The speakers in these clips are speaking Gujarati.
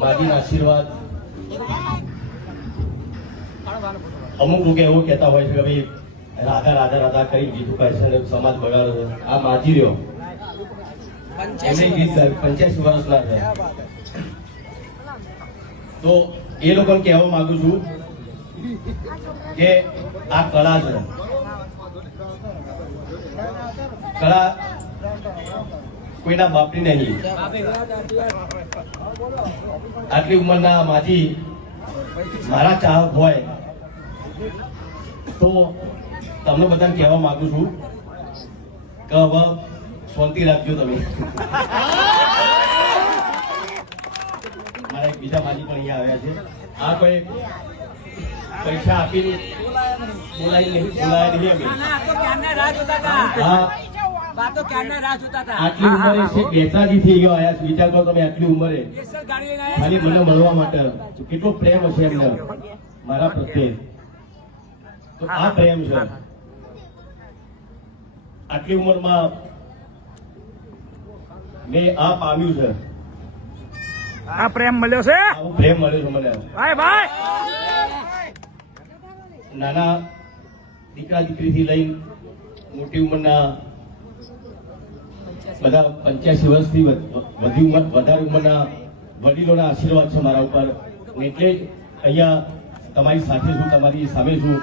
માજીના આશીર્વાદ અમુક લોકો એવું કહેતા હોય છે કે ભાઈ રાધા રાધા રાધા કરી દીધું કહે છે સમાજ બગાડો છે. આ માજી રહ્યો એમની ગીત 85 વર્ષના છે તો એ લોકોને કહેવા માંગુ છું કે આ કળા છે. કળા કોઈના બાપની નહીં. આટલી ઉંમરના માજી મારા ચાહક હોય તો તમને બધાને કહેવા માંગુ છું કે હવે શાંતિ રાખજો તમે. મારા એક બીજા માજી પણ અહીંયા આવ્યા છે. આ કોઈ પૈસા આપીને બોલાય નહીં અમે. આટલી ઉંમરે છે બેતાજી થઈ ગયો આયા છે. વિચાર કરો તમે આટલી ઉંમરે ખાલી મને મળવા માટે કેટલો પ્રેમ હશે એમને મારા પ્રત્યે. તો આ પ્રેમ છે. આટલી ઉંમરમાં મેં આ પામ્યું છે. આ પ્રેમ મળ્યો છે. આવો પ્રેમ મળ્યો છે મને. ભાઈ ભાઈ નાના દીકરા દીકરીથી લઈને મોટી ઉંમરના બધા 85 વર્ષથી વધારે ઉંમરના વડીલોના આશીર્વાદ છે મારા ઉપર. એટલે જ અહીંયા તમારી સાથે છું, તમારી સામે છું.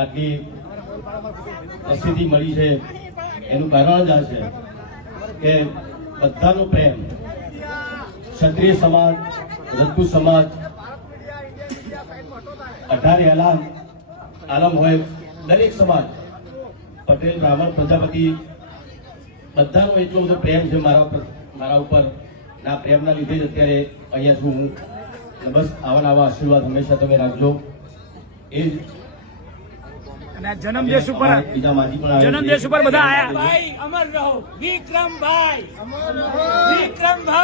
આટલી પ્રસિદ્ધિ મળી છે એનું કારણ જ આ છે કે બધાનો પ્રેમ, ક્ષત્રિય સમાજ, રજપૂત સમાજ, 18 આલમ હોય, દરેક સમાજ, પટેલ, બ્રાહ્મણ, પ્રજાપતિ, બધાનો એટલો બધો પ્રેમ છે મારા ઉપર. ના પ્રેમના લીધે જ અત્યારે અહીંયા છું હું. બસ આવા આવા આશીર્વાદ હંમેશા તમે રાખજો. એ જ જન્મદિવસ ઉપર બીજા માજી પણ જન્મદિવસ ઉપર બધા આયા. ભાઈ અમર રહો વિક્રમભાઈ. વિક્રમભાઈ